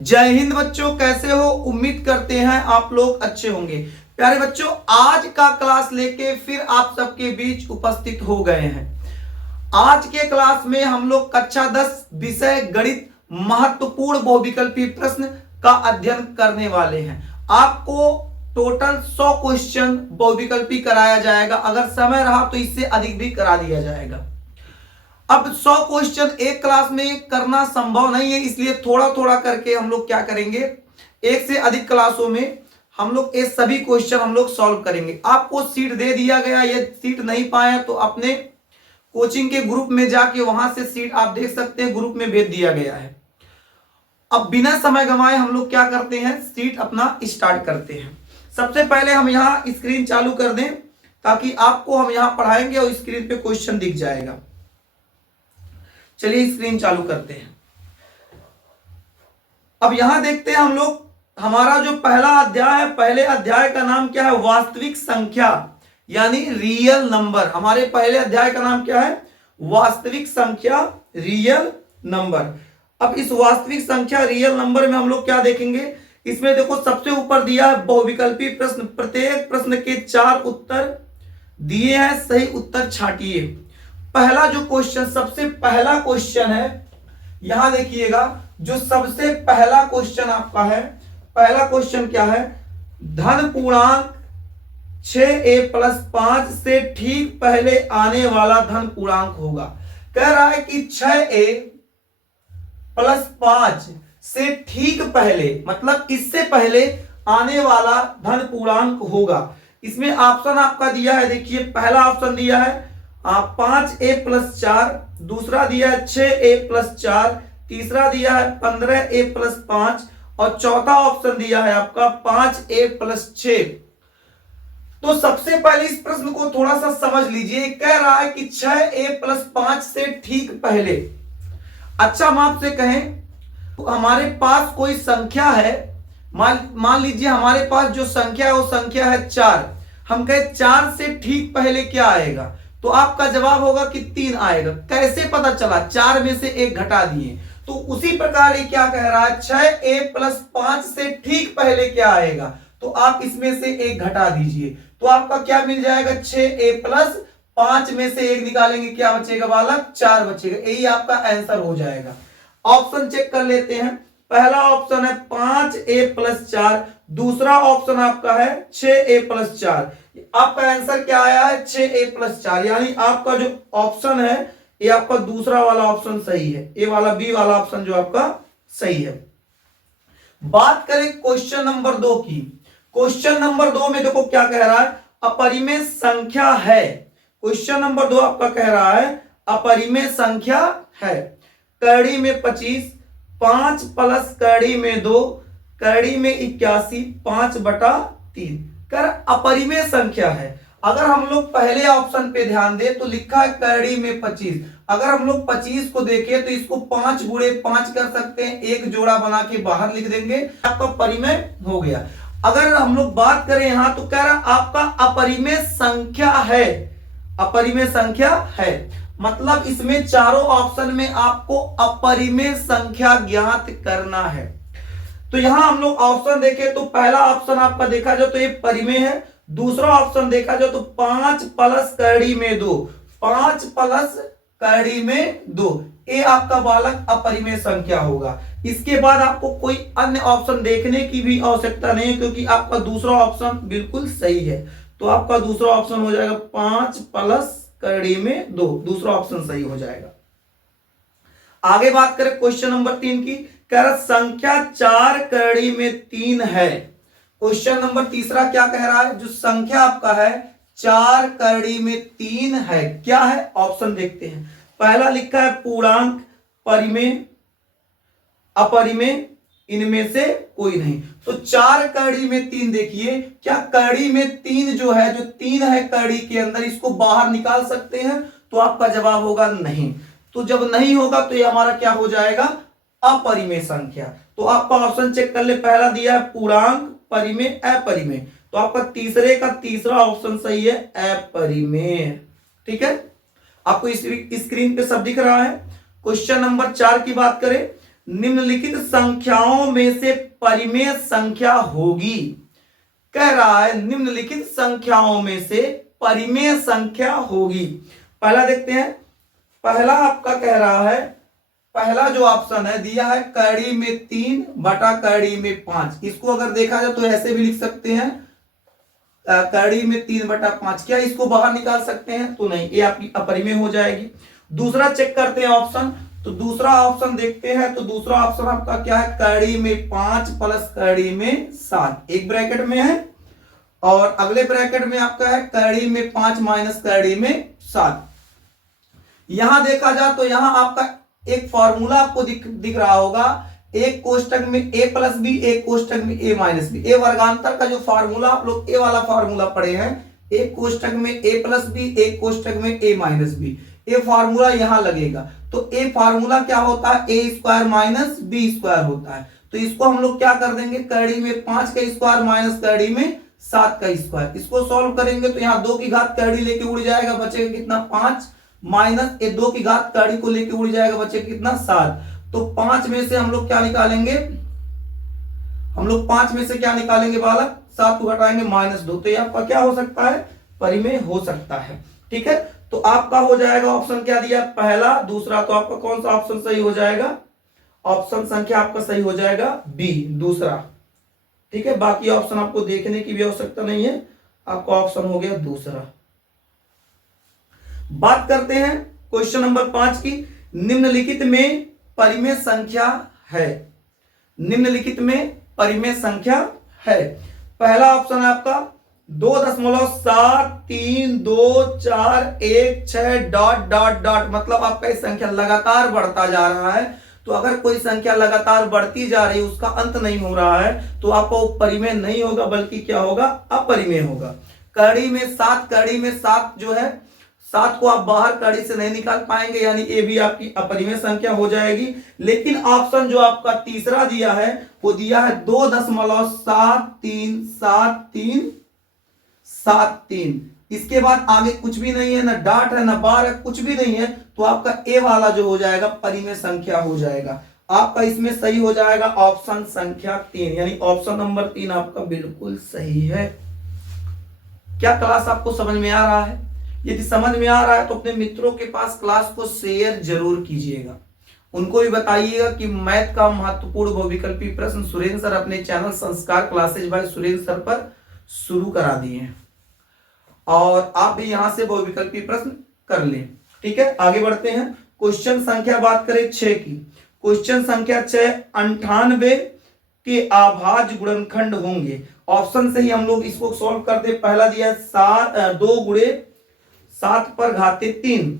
जय हिंद बच्चों, कैसे हो? उम्मीद करते हैं आप लोग अच्छे होंगे। प्यारे बच्चों, आज का क्लास लेके फिर आप सबके बीच उपस्थित हो गए हैं। आज के क्लास में हम लोग कक्षा 10 विषय गणित महत्वपूर्ण बहुविकल्पी प्रश्न का अध्ययन करने वाले हैं। आपको टोटल 100 क्वेश्चन बहुविकल्पी कराया जाएगा। अगर समय रहा तो इससे अधिक भी करा दिया जाएगा। अब 100 क्वेश्चन एक क्लास में करना संभव नहीं है, इसलिए थोड़ा थोड़ा करके हम लोग क्या करेंगे, एक से अधिक क्लासों में हम लोग ये सभी क्वेश्चन हम लोग सॉल्व करेंगे। आपको सीट दे दिया गया, ये सीट नहीं पाए तो अपने कोचिंग के ग्रुप में जाके वहां से सीट आप देख सकते हैं, ग्रुप में भेज दिया गया है। अब बिना समय गंवाए हम लोग क्या करते हैं, सीट अपना स्टार्ट करते हैं। सबसे पहले हम यहाँ स्क्रीन चालू कर दें ताकि आपको हम यहाँ पढ़ाएंगे और स्क्रीन पे क्वेश्चन दिख जाएगा। चलिए स्क्रीन चालू करते हैं। अब यहां देखते हैं हम लोग, हमारा जो पहला अध्याय है, पहले अध्याय का नाम क्या है? वास्तविक संख्या यानी रियल नंबर। हमारे पहले अध्याय का नाम क्या है? वास्तविक संख्या, रियल नंबर। अब इस वास्तविक संख्या रियल नंबर में हम लोग क्या देखेंगे, इसमें देखो सबसे ऊपर दिया है बहुविकल्पी प्रश्न। प्रत्येक प्रश्न के 4 उत्तर दिए हैं, सही उत्तर छांटिए। पहला जो क्वेश्चन, सबसे पहला क्वेश्चन है, यहां देखिएगा, जो सबसे पहला क्वेश्चन आपका है, पहला क्वेश्चन क्या है? धन पूर्णांक 6a + 5 से ठीक पहले आने वाला धन पूर्णांक होगा। कह रहा है कि 6a + 5 से ठीक पहले, मतलब इससे पहले आने वाला धन पूर्णांक होगा। इसमें ऑप्शन आपका दिया है, देखिए पहला ऑप्शन दिया है 5a + 4, दूसरा दिया है 6a + 4, तीसरा दिया है 15a + 5 और चौथा ऑप्शन दिया है आपका 5a + 6। तो सबसे पहले इस प्रश्न को थोड़ा सा समझ लीजिए। कह रहा है कि 6a + 5 से ठीक पहले। अच्छा, हम आपसे कहें तो हमारे पास कोई संख्या है, मान लीजिए हमारे पास जो संख्या है वो संख्या है 4। हम कहें 4 से ठीक पहले क्या आएगा, तो आपका जवाब होगा कि 3 आएगा। कैसे पता चला? 4 में से 1 घटा दिए। तो उसी प्रकार ये क्या कह रहा है, 6a + 5 से ठीक पहले क्या आएगा, तो आप इसमें से 1 घटा दीजिए। तो आपका क्या मिल जाएगा? 6a + 5 में से 1 निकालेंगे, क्या बचेगा बालक? 4 बचेगा। यही आपका आंसर हो जाएगा। ऑप्शन चेक कर लेते हैं। पहला ऑप्शन है 5a + 4, दूसरा ऑप्शन आपका है 6a + 4। आपका आंसर क्या आया है? 6a + 4। यानी आपका जो ऑप्शन है ये आपका दूसरा वाला ऑप्शन सही है, ए वाला, बी वाला ऑप्शन जो आपका सही है। बात करें क्वेश्चन नंबर 2 की। क्वेश्चन नंबर 2 में देखो क्या कह रहा है, अपरिमेय संख्या है। क्वेश्चन नंबर 2 आपका कह रहा है अपरिमेय संख्या है। कड़ी में 25, 5 + कड़ी में 2, कड़ी में 81, 5/3 कर अपरिमेय संख्या है। अगर हम लोग पहले ऑप्शन पे ध्यान दें तो लिखा है कड़ी में 25। अगर हम लोग 25 को देखें तो इसको 5 × 5 कर सकते हैं, एक जोड़ा बना के बाहर लिख देंगे, आपका परिमेय हो गया। अगर हम लोग बात करें यहां तो कह रहा आपका अपरिमेय संख्या है, अपरिमेय संख्या है, मतलब इसमें चारों ऑप्शन में आपको अपरिमेय संख्या ज्ञात करना है। तो यहां हम लोग ऑप्शन देखें तो पहला ऑप्शन आपका देखा जाए तो ये परिमेय है, दूसरा ऑप्शन देखा जाए तो 5 + कड़ी में 2, 5 + कड़ी में 2, ये आपका बालक अपरिमेय संख्या होगा। इसके बाद आपको कोई अन्य ऑप्शन देखने की भी आवश्यकता नहीं है, क्योंकि आपका दूसरा ऑप्शन बिल्कुल सही है। तो आपका दूसरा ऑप्शन हो जाएगा 5 + कड़ी में 2, दूसरा ऑप्शन सही हो जाएगा। आगे बात करें क्वेश्चन नंबर 3 की। कह रहा संख्या 4 कड़ी में 3 है। क्वेश्चन नंबर तीसरा क्या कह रहा है, जो संख्या आपका है 4 कड़ी में 3 है, क्या है? ऑप्शन देखते हैं। पहला लिखा है पूर्णांक, परिमेय, अपरिमेय, इनमें से कोई नहीं। तो 4 कड़ी में 3, देखिए क्या कड़ी में 3 जो है, जो 3 है कड़ी के अंदर, इसको बाहर निकाल सकते हैं? तो आपका जवाब होगा नहीं। तो जब नहीं होगा तो ये हमारा क्या हो जाएगा? अपरिमेय संख्या। तो आपका ऑप्शन चेक कर ले, पहला दिया है पूर्णांक, परिमेय, अपरिमेय, तो आपका तीसरे का तीसरा ऑप्शन सही है, अपरिमेय। ठीक है, आपको इस स्क्रीन पे सब दिख रहा है। क्वेश्चन नंबर 4 की बात करें, निम्नलिखित संख्याओं में से परिमेय संख्या होगी। कह रहा है निम्नलिखित संख्याओं में से परिमेय संख्या होगी। पहला देखते हैं, पहला आपका कह रहा है, पहला जो ऑप्शन है दिया है कड़ी में 3 बटा कड़ी में 5। इसको अगर देखा जाए तो ऐसे भी लिख सकते हैं कड़ी में 3 बटा 5। क्या इसको बाहर निकाल सकते हैं? तो नहीं, ये आपकी अपरिमेय हो जाएगी। दूसरा चेक करते हैं ऑप्शन, तो दूसरा ऑप्शन देखते हैं, तो दूसरा ऑप्शन आपका क्या है, कड़ी में 5 प्लस कड़ी में 7, एक ब्रैकेट में है, और अगले ब्रैकेट में आपका है कड़ी में 5 माइनस कड़ी में 7। यहां देखा जाए तो यहां आपका एक फॉर्मूला आपको दिख रहा होगा, एक कोष्टक में a प्लस बी, एक कोष्टक में a माइनस बी। ए वर्गांतर का जो फार्मूला आप लोग ए वाला फार्मूला पढ़े हैं, एक कोष्टक में a प्लस बी, एक कोष्टक में a माइनस बी, ये फार्मूला यहां लगेगा। तो ए फार्मूला क्या होता है, ए स्क्वायर माइनस बी स्क्वायर होता है। तो इसको हम लोग क्या कर देंगे, कड़ी में 5 का स्क्वायर माइनस कड़ी में 7 का स्क्वायर। इसको सॉल्व करेंगे तो यहाँ 2 की घात कड़ी लेके उड़ जाएगा, बचेगा कितना 5, माइनस ये 2 की घात कड़ी को लेके उड़ जाएगा, बचेगा कितना 7। तो 5 में से हम लोग क्या निकालेंगे, हम लोग 5 में से क्या निकालेंगे बालक, 7 को घटाएंगे -2। तो ये आपका क्या हो सकता है, परिमेय हो सकता है। ठीक है, तो आपका हो जाएगा ऑप्शन क्या दिया, पहला, दूसरा। तो आपका कौन सा ऑप्शन सही हो जाएगा, ऑप्शन संख्या आपका सही हो जाएगा बी, दूसरा। ठीक है, बाकी ऑप्शन आपको देखने की भी आवश्यकता नहीं है, आपका ऑप्शन हो गया दूसरा। बात करते हैं क्वेश्चन नंबर 5 की। निम्नलिखित में परिमेय संख्या है, निम्नलिखित में परिमेय संख्या है। पहला ऑप्शन है आपका 2.73246 डॉट डॉट डॉट, मतलब आपका ये संख्या लगातार बढ़ता जा रहा है। तो अगर कोई संख्या लगातार बढ़ती जा रही है, उसका अंत नहीं हो रहा है, तो आपका वो परिमेय नहीं होगा, बल्कि क्या होगा, अपरिमेय होगा। कड़ी में 7, कड़ी में 7 जो है, 7 को आप बाहर कड़ी से नहीं निकाल पाएंगे, यानी ये भी आपकी अपरिमेय संख्या हो जाएगी। लेकिन ऑप्शन जो आपका तीसरा दिया है, वो दिया है 2.737373। इसके बाद आगे कुछ भी नहीं है, ना डाट है, ना बार है, कुछ भी नहीं है। तो आपका ए वाला जो हो जाएगा परिमेय संख्या हो जाएगा। आपका इसमें सही हो जाएगा ऑप्शन संख्या 3, यानी ऑप्शन नंबर 3 आपका बिल्कुल सही है। क्या क्लास आपको समझ में आ रहा है? यदि समझ में आ रहा है तो अपने मित्रों के पास क्लास को शेयर जरूर कीजिएगा, उनको भी बताइएगा कि मैथ का महत्वपूर्ण बहुविकल्पी प्रश्न सुरेंद्र सर अपने चैनल संस्कार क्लासेज बाय सुरेंद्र सर पर शुरू करा दिए हैं, और आप भी यहां से बहुविकल्पी प्रश्न कर लें। ठीक है, आगे बढ़ते हैं। क्वेश्चन संख्या बात करें 6 की। क्वेश्चन संख्या 6, 98 के अभाज्य गुणनखंड होंगे। ऑप्शन से ही हम लोग इसको सॉल्व करते। पहला दिया 2 गुणे 7 पर घाते 3,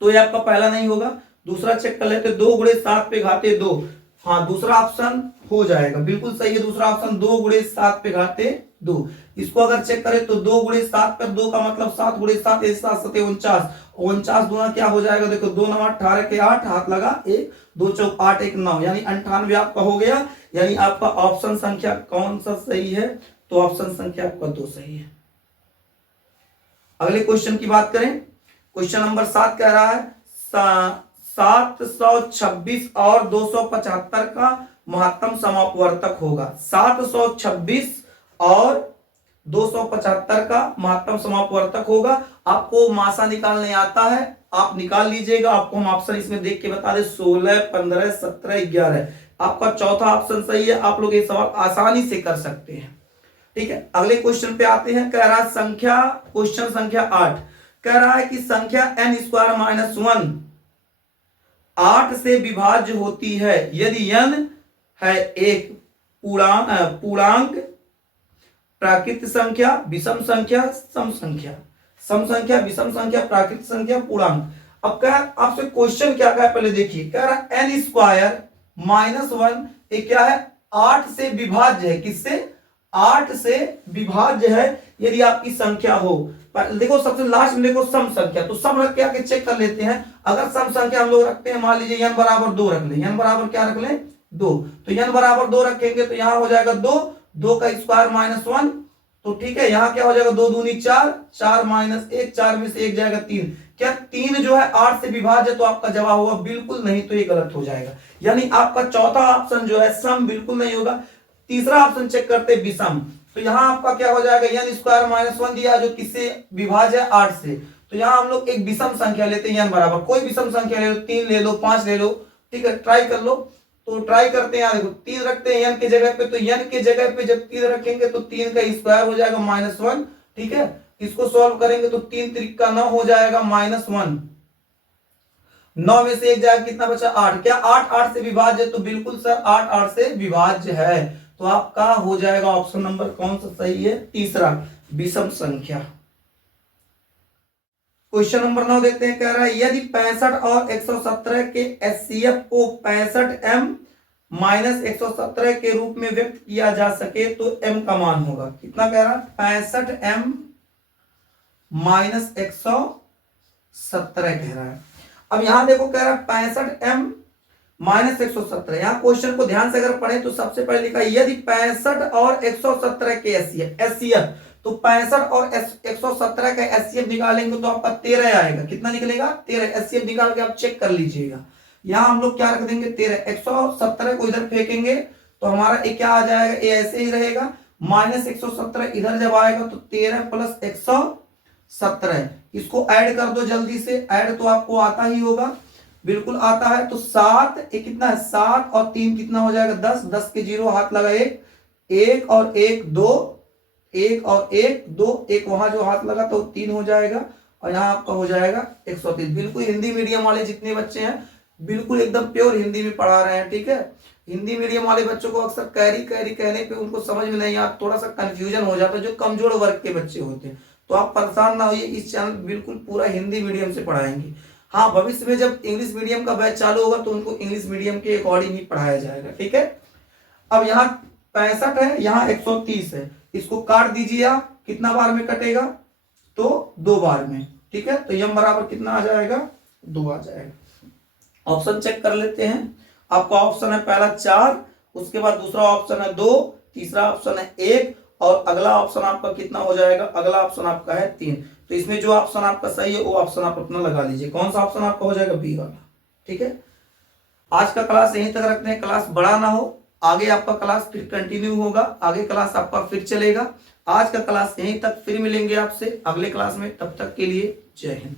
तो ये आपका पहला नहीं होगा। दूसरा चेक कर लेते, 2 गुणे 7 पे घाते 2। हाँ, दूसरा ऑप्शन हो जाएगा, बिल्कुल सही है दूसरा ऑप्शन, 2 गुणे 7 पे घाते 2। इसको अगर चेक करें तो 2 गुणे 7 पर 2 का मतलब 7 गुणे 7, 7 7 49, 49 दूना क्या हो जाएगा, देखो 2 9 18 के 8, हाथ लगा 1, 2 चौक 8 1 9, यानी 98 आपका हो गया। यानी आपका ऑप्शन संख्या कौन सा सही है, तो ऑप्शन संख्या आपका 2 सही है। अगले क्वेश्चन की बात करें, क्वेश्चन नंबर 7 कह रहा है 726 और 275 का महत्तम समापवर्तक होगा। 726 और 275 का महत्तम समापवर्तक होगा। आपको मासा निकालने आता है, आप निकाल लीजिएगा। आपको हम ऑप्शन इसमें देख के बता दें, 16 15 17 11। आपका चौथा ऑप्शन सही है, आप लोग ये सवाल आसानी से कर सकते हैं। ठीक है, अगले क्वेश्चन पे आते हैं। कह रहा है संख्या, क्वेश्चन संख्या 8 कह रहा है कि संख्या n स्क्वायर माइनस 1 8 से विभाज्य होती है यदि n है एक पूर्णांक, प्राकृत संख्या, विषम संख्या, सम संख्या, सम संख्या, विषम संख्या, प्राकृत संख्या, पूर्णांक। अब कह आपसे क्वेश्चन क्या कहा, पहले देखिए। कह रहा है n स्क्वायर माइनस 1 ये क्या है, 8 से विभाज्य है। किससे, 8 से विभाज्य है यदि आपकी संख्या हो। देखो सबसे लास्ट में देखो सम संख्या, तो सम रख के आके चेक कर लेते हैं। अगर सम संख्या हम लोग रखते हैं, मान लीजिए n बराबर 2 रख ले, n बराबर क्या रख ले 2, तो n बराबर 2 रखेंगे तो यहां हो जाएगा 2 का स्क्वायर माइनस 1, तो ठीक है, यहां क्या हो जाएगा 2 दूनी 4, 4 माइनस 1, 4 में से 1 जाएगा 3। क्या 3 जो है 8 से विभाज्य है, तो आपका जवाब होगा बिल्कुल नहीं, तो ये गलत हो जाएगा। यानी आपका चौथा ऑप्शन जो है सम बिल्कुल नहीं होगा। तीसरा ऑप्शन चेक करते विषम, तो यहाँ आपका क्या हो जाएगा, n स्क्वायर माइनस 1 दिया जो किससे विभाज्य है 8 से। तो यहाँ हम लोग एक विषम संख्या लेते हैं n बराबर, कोई विषम संख्या ले लो, 3 ले लो, 5 ले लो, ठीक है, ट्राई कर लो। तो ट्राई करते हैं, यहाँ देखो 3 रखते हैं n के जगह पे, तो n के जगह पे जब 3 रखेंगे तो 3 का स्क्वायर हो जाएगा -1, ठीक है। इसको सॉल्व करेंगे तो 3 त्रिक का 9 हो जाएगा -1, 9 में से 1 जाएगा, कितना बचा 8। क्या 8 8 से विभाज्य है? तो बिल्कुल सर 8 8 से विभाज्य है। तो आपका हो जाएगा ऑप्शन नंबर कौन सा सही है, तीसरा, विषम संख्या। क्वेश्चन नंबर 9 देखते हैं, कह रहा है यदि 65 और 117 के एचसीएफ को 65m माइनस 117 के रूप में व्यक्त किया जा सके तो m का मान होगा कितना। कह रहा है 65m माइनस 117 कह रहा है। अब यहां देखो कह रहा है 65m माइनस 117, यहाँ क्वेश्चन को ध्यान से अगर पढ़े तो सबसे पहले लिखा यदि 65 और 117 के एचसीएफ, तो 65 और 117 का एचसीएफ निकालेंगे तो आपका 13 आएगा। कितना निकलेगा 13, एचसीएफ निकाल के आप चेक कर लीजिएगा। यहाँ हम लोग क्या रख देंगे 13, 117 को इधर फेंकेंगे तो हमारा ये क्या आ जाएगा, ये ऐसे ही रहेगा, माइनस 117 इधर जब आएगा तो 13 प्लस 117, इसको ऐड कर दो जल्दी से, ऐड तो आपको आता ही होगा, बिल्कुल आता है। तो 7 एक कितना है 7 और 3 कितना हो जाएगा 10, 10 के 0 हाथ लगा 1, 1 और 1 2, 1 और 1 2, 1 वहां जो हाथ लगा तो 3 हो जाएगा, और यहाँ आपका हो जाएगा 103। बिल्कुल हिंदी मीडियम वाले जितने बच्चे हैं बिल्कुल एकदम प्योर हिंदी में पढ़ा रहे हैं, ठीक है। हिंदी मीडियम वाले बच्चों को अक्सर कैरी कैरी कहने पे उनको समझ में नहीं आता, थोड़ा सा कंफ्यूजन हो जाता है, जो कमजोर वर्ग के बच्चे होते हैं। तो आप परेशान ना होइए, इस चैनल बिल्कुल पूरा हिंदी मीडियम से पढ़ाएंगे। हाँ, भविष्य में जब इंग्लिश मीडियम का बैच चालू होगा तो उनको इंग्लिश मीडियम के अकॉर्डिंग ही पढ़ाया जाएगा, ठीक है। अब यहाँ 65 है, यहाँ 130 है, इसको काट दीजिए आप, कितना बार में कटेगा तो 2 बार में, ठीक है। तो यम बराबर कितना आ जाएगा 2 आ जाएगा। ऑप्शन चेक कर लेते हैं, आपका ऑप्शन है पहला 4, उसके बाद दूसरा ऑप्शन है 2, तीसरा ऑप्शन है 1, और अगला ऑप्शन आपका कितना हो जाएगा, अगला ऑप्शन आपका है 3। तो इसमें जो ऑप्शन आपका सही है वो ऑप्शन आप अपना लगा लीजिए। कौन सा ऑप्शन आपका हो जाएगा, बी वाला, ठीक है। आज का क्लास यहीं तक रखते हैं, क्लास बड़ा ना हो, आगे आपका क्लास फिर कंटिन्यू होगा, आगे क्लास आपका फिर चलेगा। आज का क्लास यहीं तक, फिर मिलेंगे आपसे अगले क्लास में, तब तक के लिए जय हिंद।